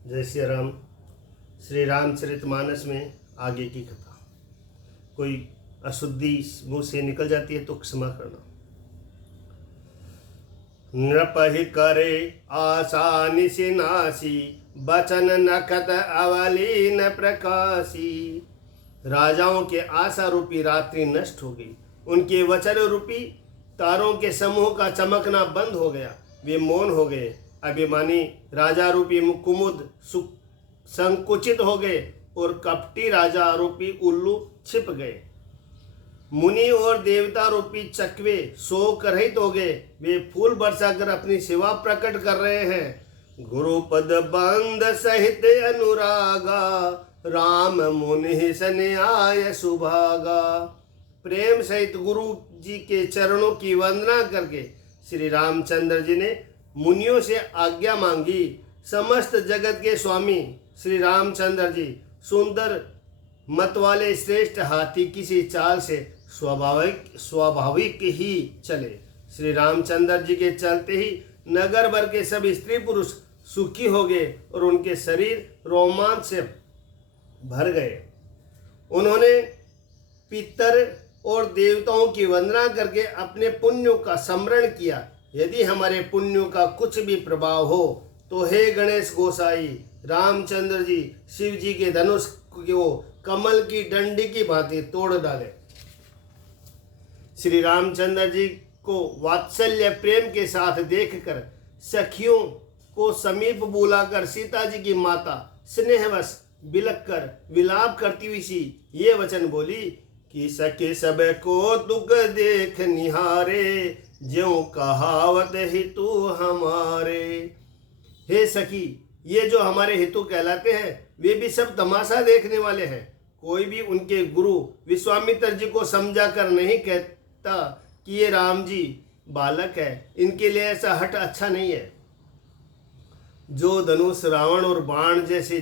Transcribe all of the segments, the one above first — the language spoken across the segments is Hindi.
जय श्री राम। श्री रामचरितमानस में आगे की कथा। कोई अशुद्धि मुंह से निकल जाती है तो क्षमा करना। नृप ही करे आशा निशिनासी, बचन नखत अवली न प्रकाशी। राजाओं के आशा रूपी रात्रि नष्ट हो गई। उनके वचन रूपी तारों के समूह का चमकना बंद हो गया। वे मौन हो गए। अभिमानी राजा रूपी कुमुद संकुचित हो गए और कपटी राजा रूपी उल्लू छिप गए। मुनि और देवता रूपी चकवे शोक रहित हो गए। वे फूल बरसाकर अपनी सेवा प्रकट कर रहे हैं। गुरुपद बंद सहित अनुरागा, राम मुनि सन्याय सुभागा। प्रेम सहित गुरु जी के चरणों की वंदना करके श्री रामचंद्र जी ने मुनियों से आज्ञा मांगी। समस्त जगत के स्वामी श्री रामचंद्र जी सुंदर मत वाले श्रेष्ठ हाथी किसी चाल से स्वाभाविक ही चले। श्री रामचंद्र जी के चलते ही नगर भर के सब स्त्री पुरुष सुखी हो गए और उनके शरीर रोमांच से भर गए। उन्होंने पितर और देवताओं की वंदना करके अपने पुण्यों का स्मरण किया। यदि हमारे पुण्यों का कुछ भी प्रभाव हो तो हे गणेश गोसाई रामचंद्र जी शिव जी के धनुष को कमल की डंडी की भांति तोड़ डाले। श्री रामचंद्र जी को वात्सल्य प्रेम के साथ देखकर सखियों को समीप बुलाकर सीता जी की माता स्नेहवश बिलक कर विलाप करती हुई सी ये वचन बोली कि सके सब को दुख देख निहारे, ज्यों कहावत हितु हमारे। हे सखी, ये जो हमारे हितु कहलाते हैं वे भी सब तमाशा देखने वाले हैं। कोई भी उनके गुरु विश्वामित्र जी को समझा कर नहीं कहता कि ये राम जी बालक है, इनके लिए ऐसा हट अच्छा नहीं है। जो धनुष रावण और बाण जैसे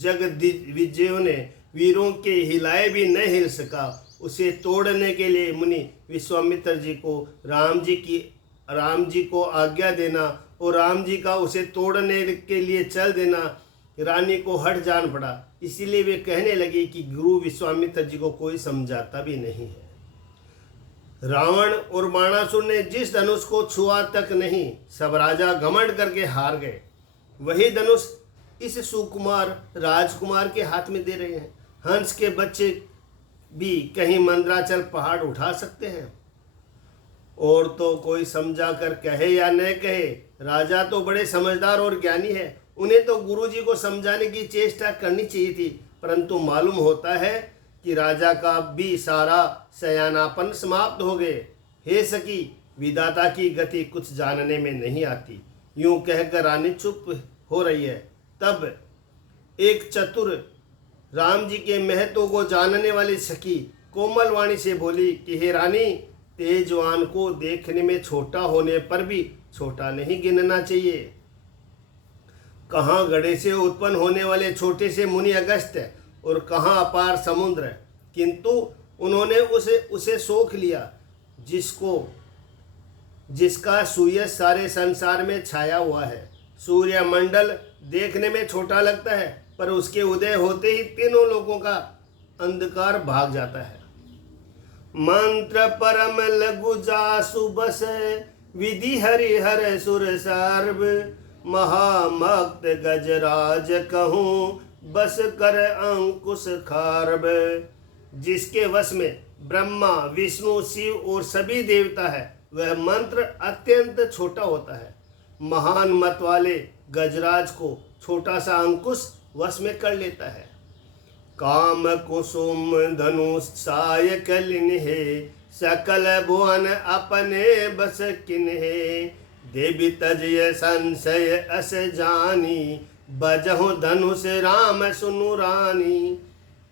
जगदिग्विजयों ने वीरों के हिलाए भी न हिल सका, उसे तोड़ने के लिए मुनि विश्वामित्र जी को राम जी को आज्ञा देना और राम जी का उसे तोड़ने के लिए चल देना रानी को हट जान पड़ा। इसीलिए वे कहने लगे कि गुरु विश्वामित्र जी को कोई समझाता भी नहीं है। रावण और बाणासुर ने जिस धनुष को छुआ तक नहीं, सब राजा घमंड करके हार गए। वही धनुष इस सुकुमार राजकुमार के हाथ में दे रहे हैं। हंस के बच्चे भी कहीं मंदराचल पहाड़ उठा सकते हैं। और तो कोई समझा कर कहे या न कहे, राजा तो बड़े समझदार और ज्ञानी है। उन्हें तो गुरु जी को समझाने की चेष्टा करनी चाहिए थी, परंतु मालूम होता है कि राजा का भी सारा सयानापन समाप्त हो गए। हे सखी, विधाता की गति कुछ जानने में नहीं आती। यूं कहकर रानी चुप हो रही है। तब एक चतुर राम जी के महत्व को जानने वाली सखी कोमल वाणी से बोली कि हे रानी, तेजवान को देखने में छोटा होने पर भी छोटा नहीं गिनना चाहिए। कहाँ गड़े से उत्पन्न होने वाले छोटे से मुनि अगस्त्य और कहाँ अपार समुद्र, किंतु उन्होंने उसे सोख लिया जिसका सूर्य सारे संसार में छाया हुआ है। सूर्य मंडल देखने में छोटा लगता है, पर उसके उदय होते ही तीनों लोगों का अंधकार भाग जाता है। मंत्र परम लघु जासु बस, विधि हरिहर सुर सर्व। महामक्त गजराज कहूँ, बस कर अंकुश खारब। जिसके वश में ब्रह्मा विष्णु शिव और सभी देवता है, वह मंत्र अत्यंत छोटा होता है। महान मत वाले गजराज को छोटा सा अंकुश वश में कर लेता है। काम कुसुम धनुष साय कलिन्हे, सकल भुवन अपने बस किन्हे। देवी तजय संशय अस जानी, बजहु धनुष राम सुनु रानी।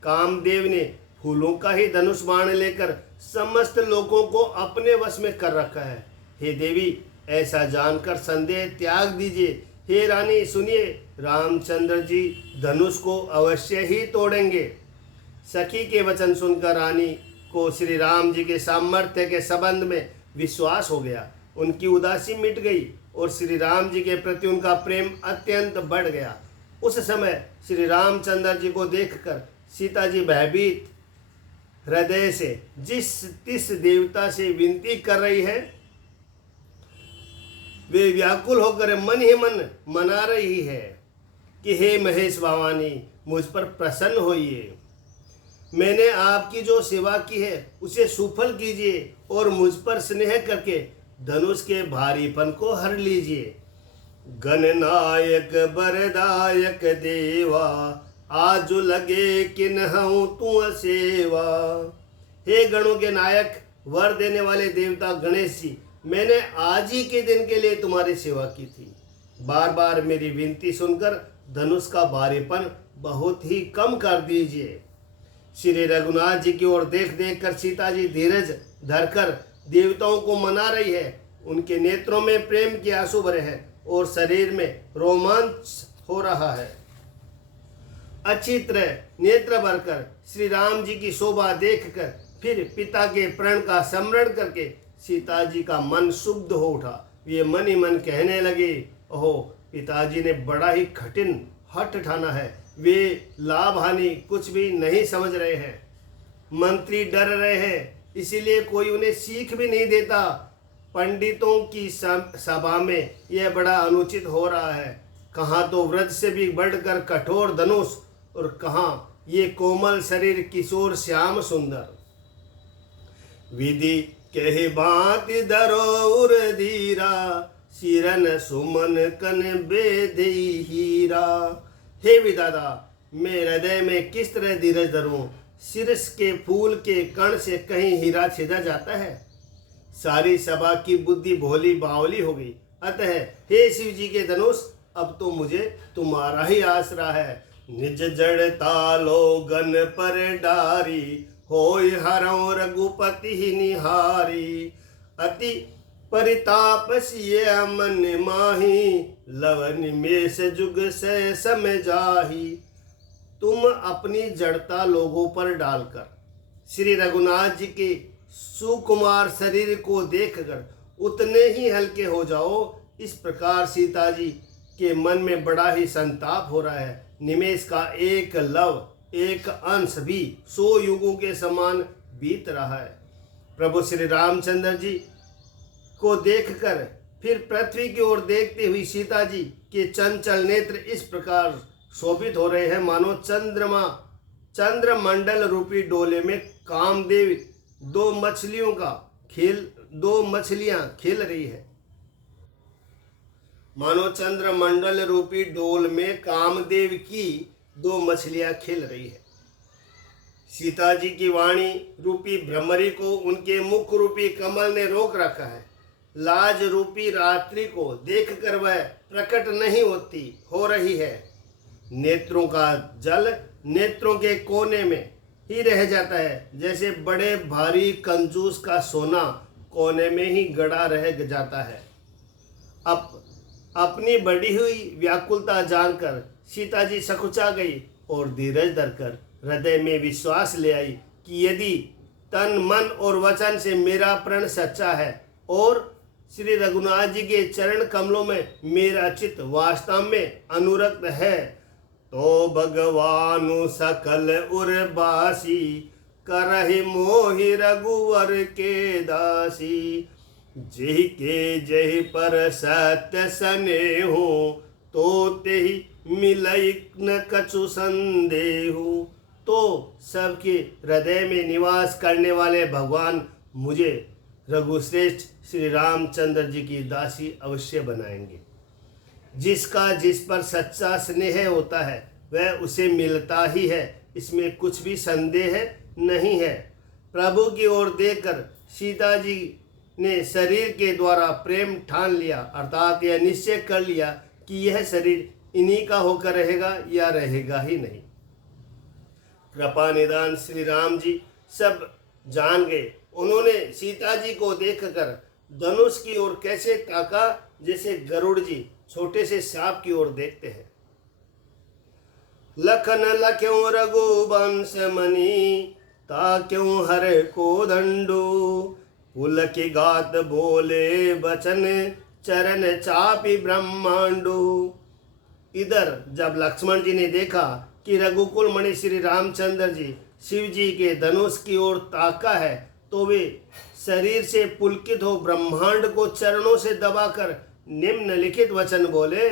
कामदेव ने फूलों का ही धनुष बाण लेकर समस्त लोगों को अपने वश में कर रखा है। हे देवी, ऐसा जानकर संदेह त्याग दीजिए। हे रानी सुनिए, रामचंद्र जी धनुष को अवश्य ही तोड़ेंगे। सखी के वचन सुनकर रानी को श्री राम जी के सामर्थ्य के संबंध में विश्वास हो गया। उनकी उदासी मिट गई और श्री राम जी के प्रति उनका प्रेम अत्यंत बढ़ गया। उस समय श्री रामचंद्र जी को देखकर सीता जी भयभीत हृदय से जिस देवता से विनती कर रही है, वे व्याकुल होकर मन ही मन मना रही है कि हे महेश भवानी, मुझ पर प्रसन्न होइए। मैंने आपकी जो सेवा की है उसे सुफल कीजिए और मुझ पर स्नेह करके धनुष के भारीपन को हर लीजिए। गणनायक बरदायक देवा, आज लगे किन्हऊं तू सेवा। हे गणों के नायक, वर देने वाले देवता गणेश जी, मैंने आज ही के दिन के लिए तुम्हारी सेवा की थी। बार बार मेरी विनती सुनकर धनुष का भारीपन बहुत ही कम कर दीजिए। श्री रघुनाथ जी की ओर देख देख कर सीता जी धीरज धरकर देवताओं को मना रही है। उनके नेत्रों में प्रेम के आंसू भरे हैं और शरीर में रोमांच हो रहा है। अच्छी तरह नेत्र भरकर श्री राम जी की शोभा देखकर फिर पिता के प्रण का स्मरण करके सीता जी का मन शुद्ध हो उठा। वे मन ही मन कहने लगे, ओहो, पिताजी ने बड़ा ही कठिन हठ ठाना है। वे लाभ हानि कुछ भी नहीं समझ रहे हैं। मंत्री डर रहे हैं, इसीलिए कोई उन्हें सीख भी नहीं देता। पंडितों की सभा में यह बड़ा अनुचित हो रहा है। कहाँ तो व्रज से भी बढ़कर कठोर धनुष और कहाँ ये कोमल शरीर किशोर श्याम सुंदर। विधि कहे बात दरोर धीरा, सिरन सुमन कन बेदे हीरा। हे विदाता, मैं हृदय में किस तरह धीरज धरूं? सिरस के फूल के कण से कहीं हीरा छिदा जाता है। सारी सभा की बुद्धि भोली बावली हो गई। अतः हे शिव जी के धनुष, अब तो मुझे तुम्हारा ही आसरा है। निज जड़ता लोगन पर डारी, होय हरौ रघुपति ही निहारी। अति परिताप सिय मन माही, लवन में से जुग से समझाही। तुम अपनी जड़ता लोगों पर डालकर श्री रघुनाथ जी के सुकुमार शरीर को देखकर उतने ही हल्के हो जाओ। इस प्रकार सीता जी के मन में बड़ा ही संताप हो रहा है। निमेष का एक लव एक अंश भी 100 युगों के समान बीत रहा है। प्रभु श्री रामचंद्र जी को देखकर फिर पृथ्वी की ओर देखते हुई सीता जी के चंचल नेत्र इस प्रकार शोभित हो रहे हैं, मानो चंद्रमंडल रूपी डोले में कामदेव दो मछलियां खेल रही है। मानो चंद्रमंडल रूपी डोल में कामदेव की 2 मछलियां खेल रही है। सीता जी की वाणी रूपी भ्रमरी को उनके मुख रूपी कमल ने रोक रखा है। लाज रूपी रात्रि को देखकर वह प्रकट नहीं हो रही है। नेत्रों का जल नेत्रों के कोने में ही रह जाता है, जैसे बड़े भारी कंजूस का सोना कोने में ही गड़ा रह जाता है। अपनी बढ़ी हुई व्याकुलता जानकर सीता जी सकुचा गई और धीरज धरकर हृदय में विश्वास ले आई कि यदि तन मन और वचन से मेरा प्रण सच्चा है और श्री रघुनाथ जी के चरण कमलों में मेरा चित्त वास्तव में अनुरक्त है, तो भगवानु सकल उर्वासी, करहि मोहि रघुवर के दासी। जेहि के जेहि पर सत्य स्नेहु, तो तेहि मिलई न कछु संदेहु। तो सबके हृदय में निवास करने वाले भगवान मुझे रघुश्रेष्ठ श्री रामचंद्र जी की दासी अवश्य बनाएंगे। जिसका जिस पर सच्चा स्नेह होता है वह उसे मिलता ही है, इसमें कुछ भी संदेह नहीं है। प्रभु की ओर देखकर सीता जी ने शरीर के द्वारा प्रेम ठान लिया, अर्थात यह निश्चय कर लिया कि यह शरीर इन्हीं का होकर रहेगा या रहेगा ही नहीं। कृपा निदान श्री राम जी सब जान गए। उन्होंने सीता जी को देखकर धनुष की ओर कैसे ताका, जैसे गरुड़ जी छोटे से सांप की ओर देखते हैं। लखन लख्यों रघुवंश मणि, ताक्यों हर को दंडो। पुल की गात बोले बचन, चरण चापी ब्रह्मांडो। इधर जब लक्ष्मण जी ने देखा कि रघुकुल मणि श्री रामचंद्र जी शिव जी के धनुष की ओर ताका है, तो वे शरीर से पुलकित हो ब्रह्मांड को चरणों से दबाकर निम्नलिखित वचन बोले।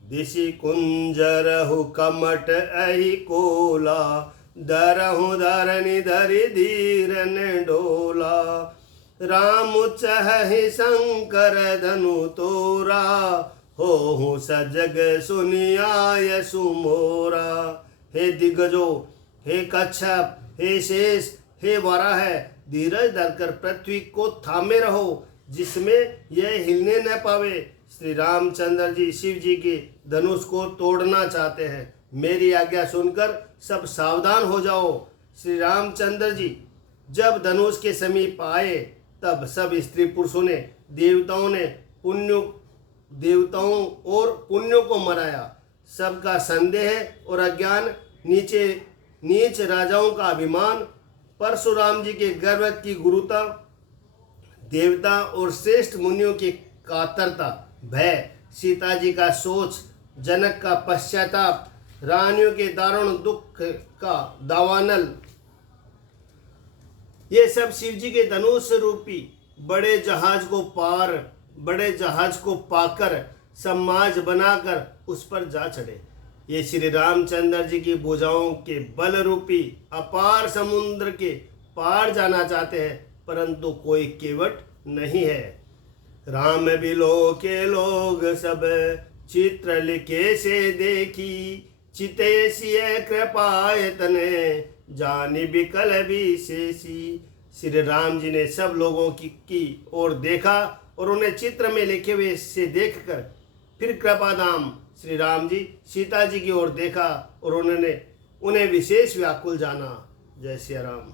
दिशि कुंजरहु कमट अहि कोला, दरहु धरनि धरि धीरन डोला। राम चहहि शंकर धनु तोरा, हो सजग सुनियाय सुमोरा। हे दिग्गजो, हे कच्छप, हे शेष, हे वराह, धीरज धरकर पृथ्वी को थामे रहो, जिसमें यह हिलने न पावे। श्री रामचंद्र जी शिव जी के धनुष को तोड़ना चाहते हैं। मेरी आज्ञा सुनकर सब सावधान हो जाओ। श्री रामचंद्र जी जब धनुष के समीप आए, तब सब स्त्री पुरुषों ने देवताओं और पुण्यों को मराया। सबका संदेह और अज्ञान, नीच राजाओं का अभिमान, परशुराम जी के गर्व की गुरुता, देवता और श्रेष्ठ मुनियों की कातरता, भय, सीता जी का सोच, जनक का पश्चाताप, रानियों के दारुण दुख का दावानल, ये सब शिव जी के धनुष रूपी बड़े जहाज को पाकर समाज बनाकर उस पर जा चढ़े। ये श्री रामचंद्र जी की भुजाओं के बल रूपी अपार समुद्र के पार जाना चाहते हैं, परंतु कोई केवट नहीं है। राम बिलो के लोग सब चित्र लिखे से देखी, चिते सिय कृपाय तने जानी बिकल विशेषी। श्री राम जी ने सब लोगों की ओर देखा और उन्हें चित्र में लिखे हुए से देखकर फिर कृपाधाम श्री राम जी सीता जी की ओर देखा और उन्हें विशेष व्याकुल जाना। जय श्री राम।